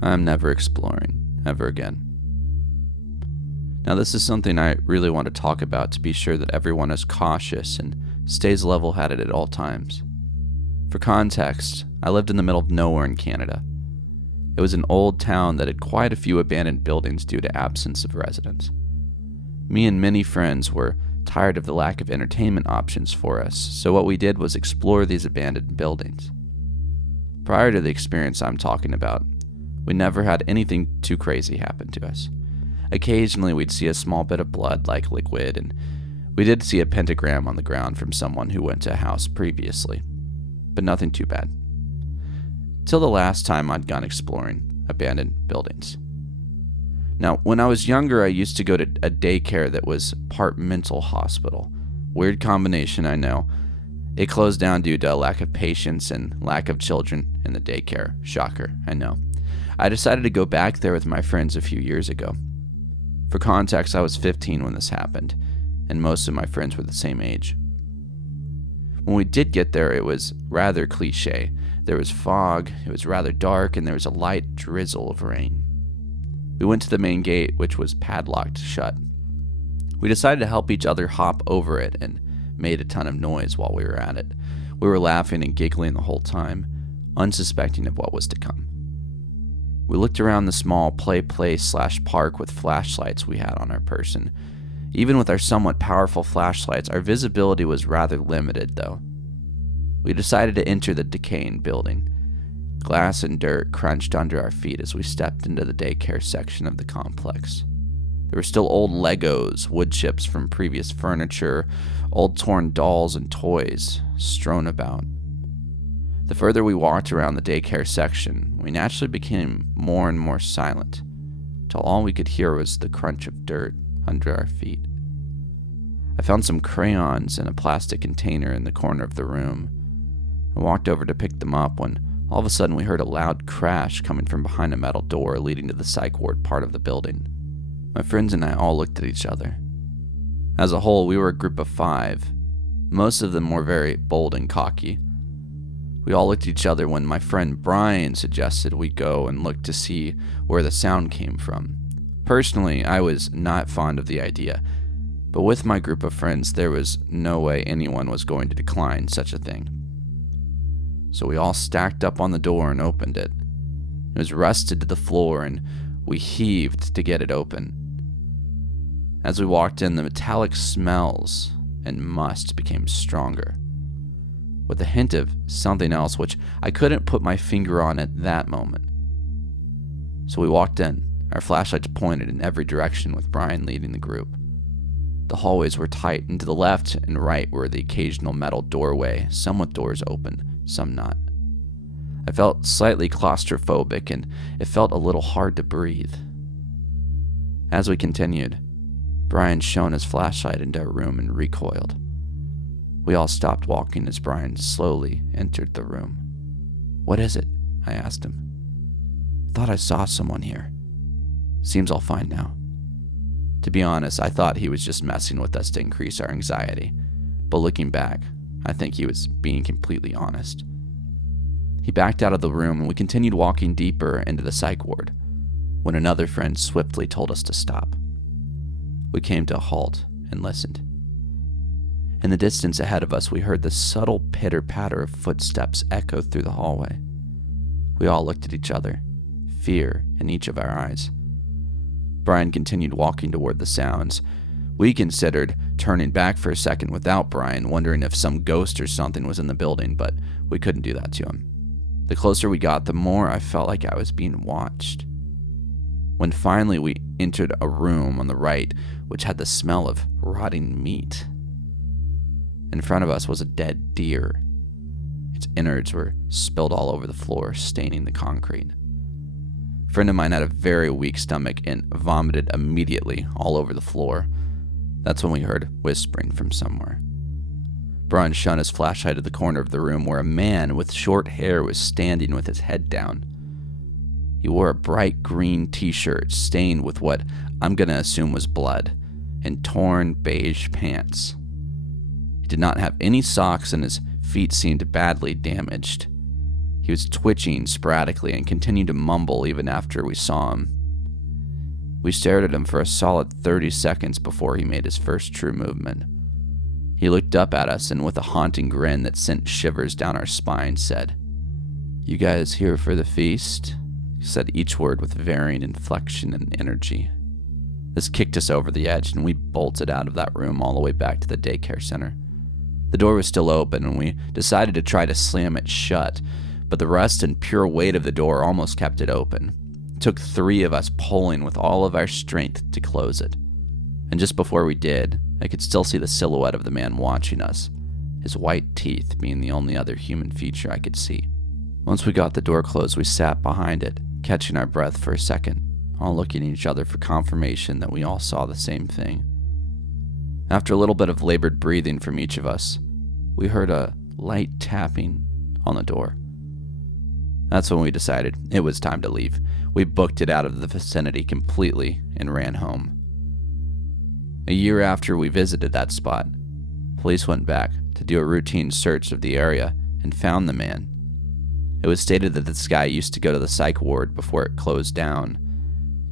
I'm never exploring, ever again. Now, this is something I really want to talk about to be sure that everyone is cautious and stays level-headed at all times. For context, I lived in the middle of nowhere in Canada. It was an old town that had quite a few abandoned buildings due to absence of residents. Me and many friends were tired of the lack of entertainment options for us, so what we did was explore these abandoned buildings. Prior to the experience I'm talking about, we never had anything too crazy happen to us. Occasionally we'd see a small bit of blood-like liquid, and we did see a pentagram on the ground from someone who went to a house previously, but nothing too bad. Till the last time I'd gone exploring abandoned buildings. Now, when I was younger, I used to go to a daycare that was part mental hospital. Weird combination, I know. It closed down due to a lack of patience and lack of children in the daycare. Shocker, I know. I decided to go back there with my friends a few years ago. For context, I was 15 when this happened, and most of my friends were the same age. When we did get there, it was rather cliche. There was fog, it was rather dark, and there was a light drizzle of rain. We went to the main gate, which was padlocked shut. We decided to help each other hop over it and made a ton of noise while we were at it. We were laughing and giggling the whole time, unsuspecting of what was to come. We looked around the small play place/park with flashlights we had on our person. Even with our somewhat powerful flashlights, our visibility was rather limited, though. We decided to enter the decaying building. Glass and dirt crunched under our feet as we stepped into the daycare section of the complex. There were still old Legos, wood chips from previous furniture, old torn dolls and toys strewn about. The further we walked around the daycare section, we naturally became more and more silent, till all we could hear was the crunch of dirt under our feet. I found some crayons in a plastic container in the corner of the room. I walked over to pick them up when all of a sudden we heard a loud crash coming from behind a metal door leading to the psych ward part of the building. My friends and I all looked at each other. As a whole, we were a group of 5. Most of them were very bold and cocky. We all looked at each other when my friend Brian suggested we go and look to see where the sound came from. Personally, I was not fond of the idea, but with my group of friends, there was no way anyone was going to decline such a thing. So we all stacked up on the door and opened it. It was rusted to the floor, and we heaved to get it open. As we walked in, the metallic smells and must became stronger, with a hint of something else which I couldn't put my finger on at that moment. So we walked in, our flashlights pointed in every direction with Brian leading the group. The hallways were tight, and to the left and right were the occasional metal doorway, some with doors open, some not. I felt slightly claustrophobic, and it felt a little hard to breathe. As we continued, Brian shone his flashlight into our room and recoiled. We all stopped walking as Brian slowly entered the room. "What is it?" I asked him. "Thought I saw someone here. Seems all fine now." To be honest, I thought he was just messing with us to increase our anxiety, but looking back, I think he was being completely honest. He backed out of the room and we continued walking deeper into the psych ward when another friend swiftly told us to stop. We came to a halt and listened. In the distance ahead of us, we heard the subtle pitter-patter of footsteps echo through the hallway. We all looked at each other, fear in each of our eyes. Brian continued walking toward the sounds. We considered turning back for a second without Brian, wondering if some ghost or something was in the building, but we couldn't do that to him. The closer we got, the more I felt like I was being watched. When finally we entered a room on the right, which had the smell of rotting meat. In front of us was a dead deer. Its innards were spilled all over the floor, staining the concrete. A friend of mine had a very weak stomach and vomited immediately all over the floor. That's when we heard whispering from somewhere. Brian shone his flashlight at the corner of the room where a man with short hair was standing with his head down. He wore a bright green t-shirt stained with what I'm going to assume was blood, and torn beige pants. He did not have any socks and his feet seemed badly damaged. He He was twitching sporadically and continued to mumble even after we saw him. We stared at him for a solid 30 seconds before he made his first true movement. He looked up at us and with a haunting grin that sent shivers down our spine said, "You guys here for the feast?" He said each word with varying inflection and energy. This kicked us over the edge and we bolted out of that room all the way back to the daycare center. The door was still open and we decided to try to slam it shut, but the rust and pure weight of the door almost kept it open. It took 3 of us pulling with all of our strength to close it. And just before we did, I could still see the silhouette of the man watching us, his white teeth being the only other human feature I could see. Once we got the door closed, we sat behind it, catching our breath for a second, all looking at each other for confirmation that we all saw the same thing. After a little bit of labored breathing from each of us, we heard a light tapping on the door. That's when we decided it was time to leave. We booked it out of the vicinity completely and ran home. A year after we visited that spot, police went back to do a routine search of the area and found the man. It was stated that this guy used to go to the psych ward before it closed down.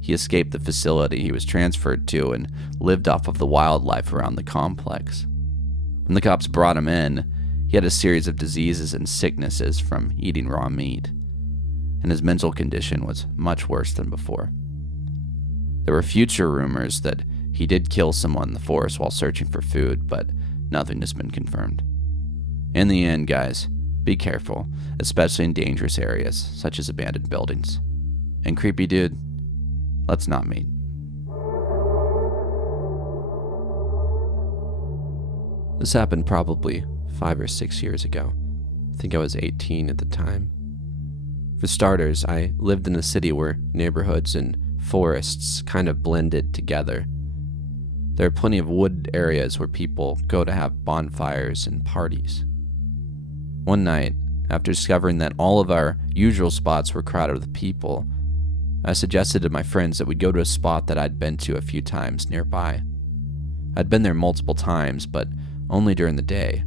He escaped the facility he was transferred to and lived off of the wildlife around the complex. When the cops brought him in, he had a series of diseases and sicknesses from eating raw meat, and his mental condition was much worse than before. There were future rumors that he did kill someone in the forest while searching for food, but nothing has been confirmed. In the end, guys, be careful, especially in dangerous areas such as abandoned buildings. And creepy dude, let's not meet. This happened probably 5 or 6 years ago. I think I was 18 at the time. For starters, I lived in a city where neighborhoods and forests kind of blended together. There are plenty of wood areas where people go to have bonfires and parties. One night, after discovering that all of our usual spots were crowded with people, I suggested to my friends that we go to a spot that I'd been to a few times nearby. I'd been there multiple times, but only during the day.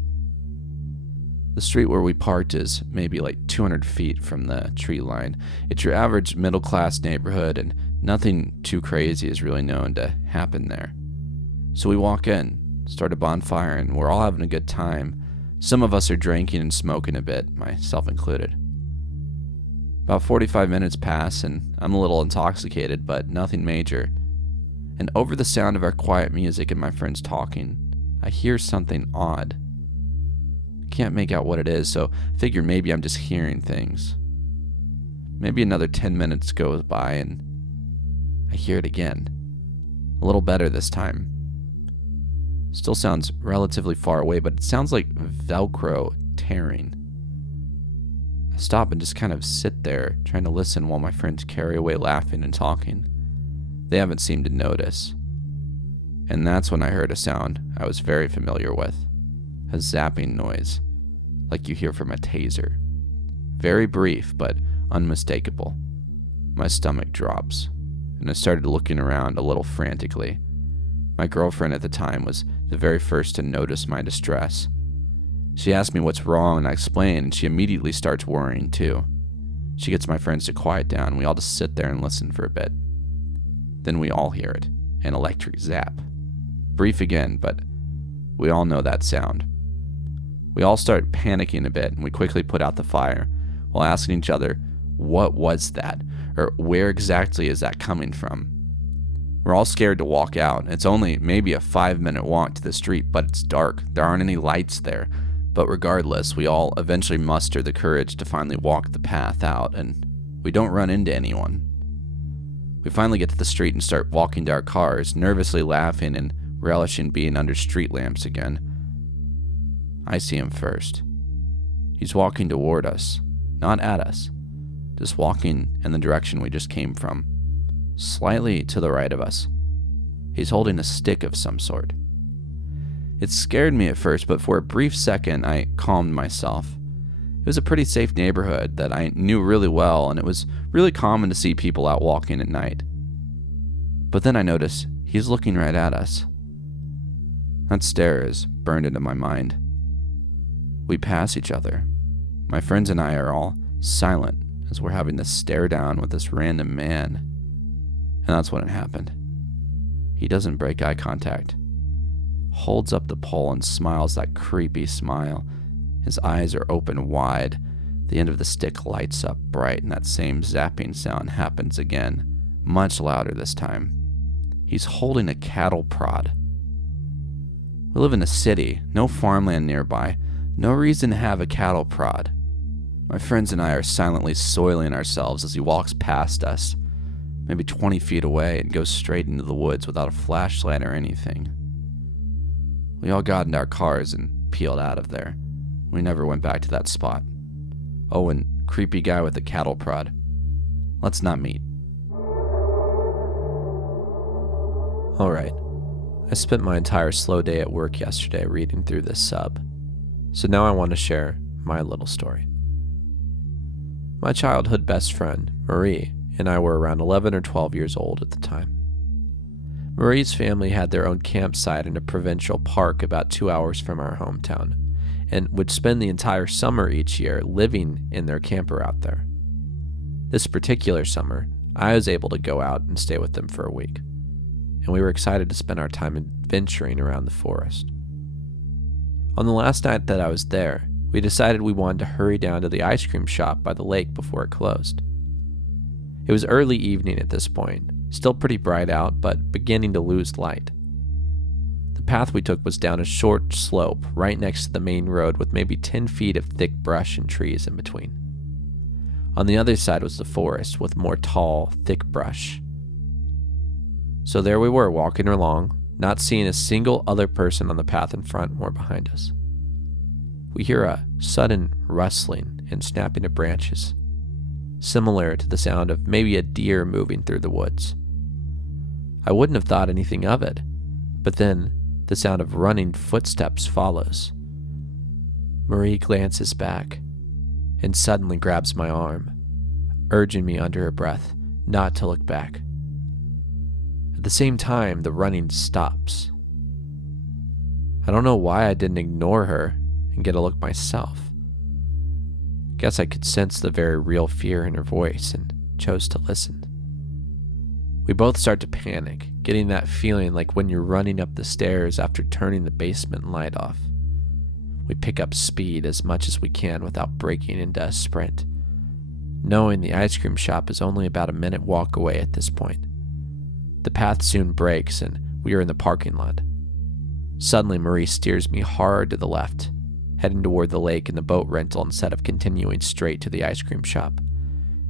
The street where we parked is maybe like 200 feet from the tree line. It's your average middle-class neighborhood, and nothing too crazy is really known to happen there. So we walk in, start a bonfire, and we're all having a good time. Some of us are drinking and smoking a bit, myself included. About 45 minutes pass, and I'm a little intoxicated, but nothing major. And over the sound of our quiet music and my friends talking, I hear something odd. Can't make out what it is, so figure maybe I'm just hearing things. Maybe another 10 minutes goes by and I hear it again. A little better this time. Still sounds relatively far away, but it sounds like Velcro tearing. I stop and just kind of sit there trying to listen while my friends carry away laughing and talking. They haven't seemed to notice. And that's when I heard a sound I was very familiar with. A zapping noise, like you hear from a taser. Very brief, but unmistakable. My stomach drops, and I started looking around a little frantically. My girlfriend at the time was the very first to notice my distress. She asked me what's wrong, and I explain, and she immediately starts worrying too. She gets my friends to quiet down, and we all just sit there and listen for a bit. Then we all hear it, an electric zap. Brief again, but we all know that sound. We all start panicking a bit, and we quickly put out the fire while asking each other, what was that? Or where exactly is that coming from? We're all scared to walk out. It's only maybe a 5-minute walk to the street, but it's dark. There aren't any lights there. But regardless, we all eventually muster the courage to finally walk the path out, and we don't run into anyone. We finally get to the street and start walking to our cars, nervously laughing and relishing being under street lamps again. I see him first. He's walking toward us, not at us, just walking in the direction we just came from, slightly to the right of us. He's holding a stick of some sort. It scared me at first, but for a brief second I calmed myself. It was a pretty safe neighborhood that I knew really well, and it was really common to see people out walking at night. But then I noticed he's looking right at us. That stare is burned into my mind. We pass each other. My friends and I are all silent as we're having this stare down with this random man. And that's when it happened. He doesn't break eye contact, holds up the pole and smiles that creepy smile. His eyes are open wide. The end of the stick lights up bright, and that same zapping sound happens again, much louder this time. He's holding a cattle prod. We live in a city, no farmland nearby, no reason to have a cattle prod. My friends and I are silently soiling ourselves as he walks past us, maybe 20 feet away, and goes straight into the woods without a flashlight or anything. We all got into our cars and peeled out of there. We never went back to that spot. Oh, and creepy guy with the cattle prod. Let's not meet. Alright, I spent my entire slow day at work yesterday reading through this sub, so now I want to share my little story. My childhood best friend, Marie, and I were around 11 or 12 years old at the time. Marie's family had their own campsite in a provincial park about 2 hours from our hometown, and would spend the entire summer each year living in their camper out there. This particular summer, I was able to go out and stay with them for a week, and we were excited to spend our time adventuring around the forest. On the last night that I was there, we decided we wanted to hurry down to the ice cream shop by the lake before it closed. It was early evening at this point, still pretty bright out, but beginning to lose light. The path we took was down a short slope right next to the main road with maybe 10 feet of thick brush and trees in between. On the other side was the forest with more tall, thick brush. So there we were walking along, not seeing a single other person on the path in front or behind us. We hear a sudden rustling and snapping of branches, similar to the sound of maybe a deer moving through the woods. I wouldn't have thought anything of it, but then the sound of running footsteps follows. Marie glances back and suddenly grabs my arm, urging me under her breath not to look back. At the same time, the running stops. I don't know why I didn't ignore her and get a look myself. Guess I could sense the very real fear in her voice and chose to listen. We both start to panic, getting that feeling like when you're running up the stairs after turning the basement light off. We pick up speed as much as we can without breaking into a sprint, knowing the ice cream shop is only about a minute walk away at this point. The path soon breaks and we are in the parking lot. Suddenly, Marie steers me hard to the left, heading toward the lake and the boat rental instead of continuing straight to the ice cream shop,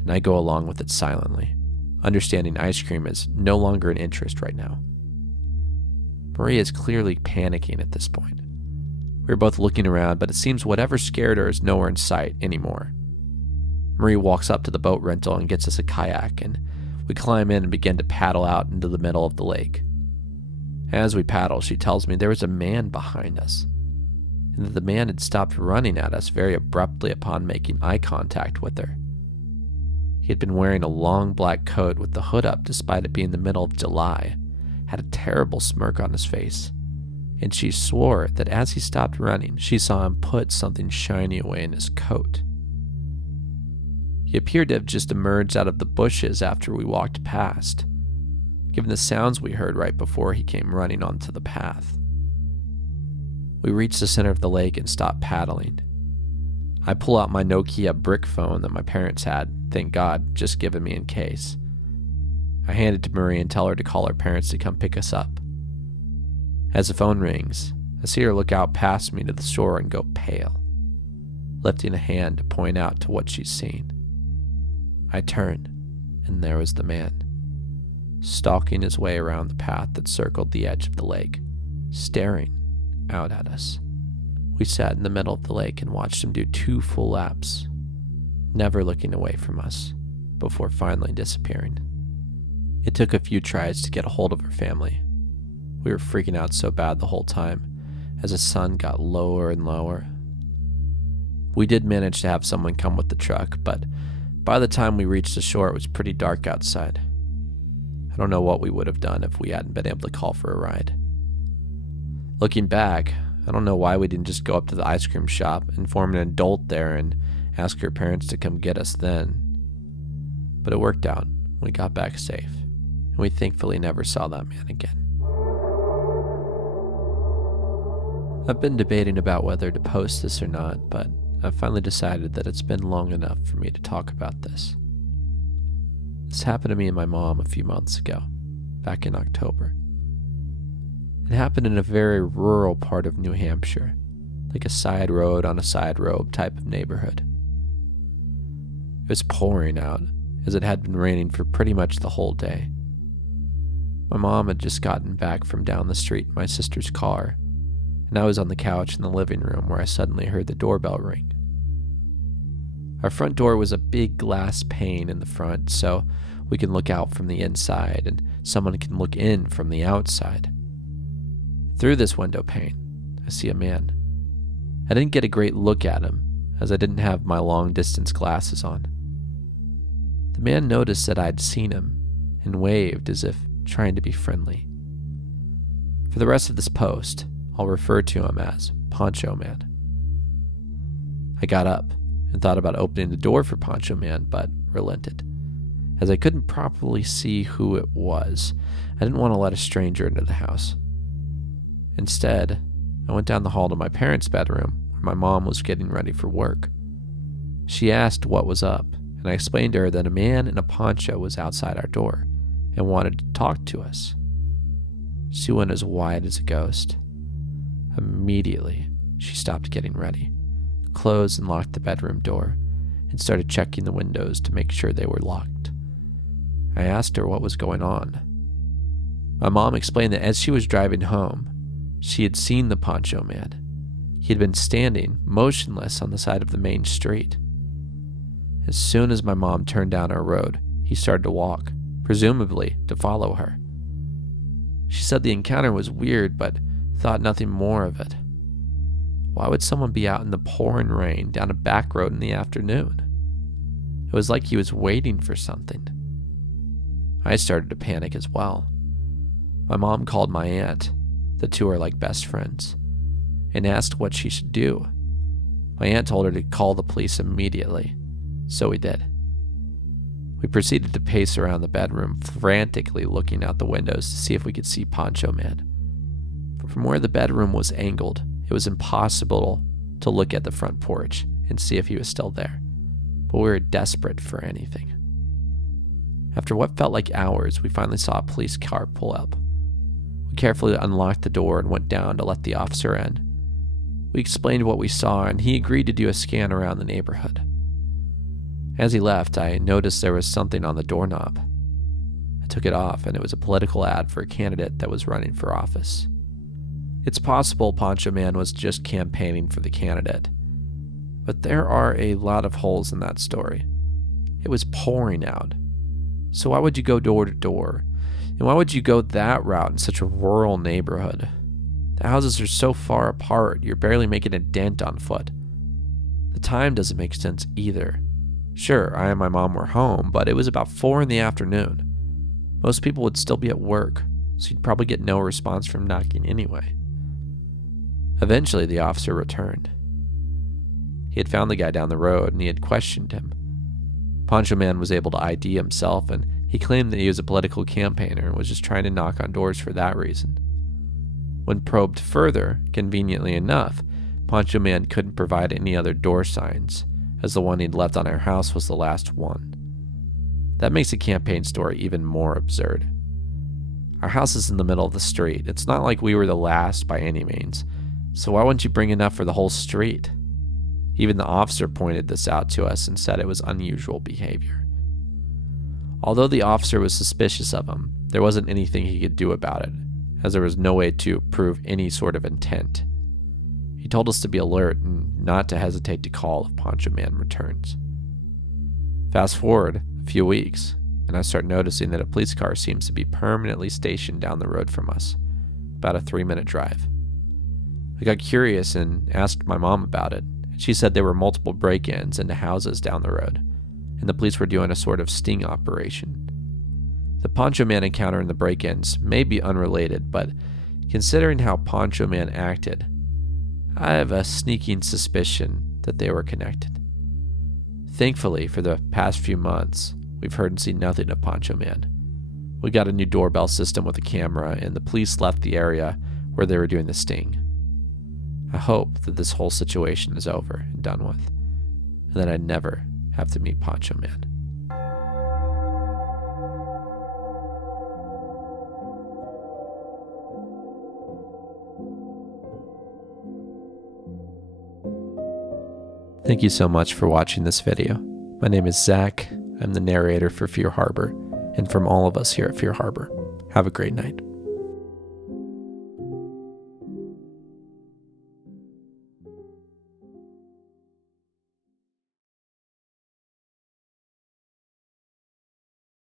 and I go along with it silently, understanding ice cream is no longer an interest right now. Marie is clearly panicking at this point. We're both looking around, but it seems whatever scared her is nowhere in sight anymore. Marie walks up to the boat rental and gets us a kayak, and we climb in and begin to paddle out into the middle of the lake. As we paddle, she tells me there was a man behind us, and that the man had stopped running at us very abruptly upon making eye contact with her. He had been wearing a long black coat with the hood up despite it being the middle of July, had a terrible smirk on his face, and she swore that as he stopped running, she saw him put something shiny away in his coat. He appeared to have just emerged out of the bushes after we walked past, given the sounds we heard right before he came running onto the path. We reach the center of the lake and stop paddling. I pull out my Nokia brick phone that my parents had, thank God, just given me in case. I hand it to Marie and tell her to call her parents to come pick us up. As the phone rings, I see her look out past me to the shore and go pale, lifting a hand to point out to what she's seen. I turn, and there was the man, stalking his way around the path that circled the edge of the lake, staring out at us. We sat in the middle of the lake and watched him do 2 full laps, never looking away from us, before finally disappearing. It took a few tries to get a hold of her family. We were freaking out so bad the whole time, as the sun got lower and lower. We did manage to have someone come with the truck, but by the time we reached the shore, it was pretty dark outside. I don't know what we would have done if we hadn't been able to call for a ride. Looking back, I don't know why we didn't just go up to the ice cream shop, inform an adult there, and ask her parents to come get us then. But it worked out. We got back safe, and we thankfully never saw that man again. I've been debating about whether to post this or not, but I've finally decided that it's been long enough for me to talk about this. This happened to me and my mom a few months ago, back in October. It happened in a very rural part of New Hampshire, like a side road on a side road type of neighborhood. It was pouring out, as it had been raining for pretty much the whole day. My mom had just gotten back from down the street in my sister's car, and I was on the couch in the living room where I suddenly heard the doorbell ring. Our front door was a big glass pane in the front, so we can look out from the inside and someone can look in from the outside. Through this window pane, I see a man. I didn't get a great look at him, as I didn't have my long-distance glasses on. The man noticed that I'd seen him and waved as if trying to be friendly. For the rest of this post, I'll refer to him as Poncho Man. I got up and thought about opening the door for Poncho Man, but relented. As I couldn't properly see who it was, I didn't want to let a stranger into the house. Instead, I went down the hall to my parents' bedroom, where my mom was getting ready for work. She asked what was up, and I explained to her that a man in a poncho was outside our door and wanted to talk to us. She went as white as a ghost. Immediately, she stopped getting ready, closed and locked the bedroom door, and started checking the windows to make sure they were locked. I asked her what was going on. My mom explained that as she was driving home, she had seen the Poncho Man. He had been standing, motionless, on the side of the main street. As soon as my mom turned down our road, he started to walk, presumably to follow her. She said the encounter was weird, but thought nothing more of it. Why would someone be out in the pouring rain down a back road in the afternoon? It was like he was waiting for something. I started to panic as well. My mom called my aunt, the two are like best friends, and asked what she should do. My aunt told her to call the police immediately, so we did. We proceeded to pace around the bedroom, frantically looking out the windows to see if we could see Poncho Man. From where the bedroom was angled, it was impossible to look at the front porch and see if he was still there, but we were desperate for anything. After what felt like hours, we finally saw a police car pull up. We carefully unlocked the door and went down to let the officer in. We explained what we saw, and he agreed to do a scan around the neighborhood. As he left, I noticed there was something on the doorknob. I took it off, and it was a political ad for a candidate that was running for office. It's possible Poncho Man was just campaigning for the candidate, but there are a lot of holes in that story. It was pouring out. So why would you go door to door? And why would you go that route in such a rural neighborhood? The houses are so far apart, you're barely making a dent on foot. The time doesn't make sense either. Sure, I and my mom were home, but it was about 4 in the afternoon. Most people would still be at work, so you'd probably get no response from knocking anyway. Eventually, the officer returned. He had found the guy down the road, and he had questioned him. Poncho Man was able to ID himself, and he claimed that he was a political campaigner and was just trying to knock on doors for that reason. When probed further, conveniently enough, Poncho Man couldn't provide any other door signs, as the one he'd left on our house was the last one. That makes the campaign story even more absurd. Our house is in the middle of the street. It's not like we were the last by any means, so why wouldn't you bring enough for the whole street? Even the officer pointed this out to us and said it was unusual behavior. Although the officer was suspicious of him, there wasn't anything he could do about it, as there was no way to prove any sort of intent. He told us to be alert and not to hesitate to call if Poncho Man returns. Fast forward a few weeks, and I start noticing that a police car seems to be permanently stationed down the road from us, about a 3-minute drive. I got curious and asked my mom about it. She said there were multiple break-ins into houses down the road, and the police were doing a sort of sting operation. The Poncho Man encounter and the break-ins may be unrelated, but considering how Poncho Man acted, I have a sneaking suspicion that they were connected. Thankfully, for the past few months, we've heard and seen nothing of Poncho Man. We got a new doorbell system with a camera, and the police left the area where they were doing the sting. I hope that this whole situation is over and done with, and that I never have to meet Poncho Man. Thank you so much for watching this video. My name is Zach. I'm the narrator for Fear Harbor, and from all of us here at Fear Harbor, have a great night.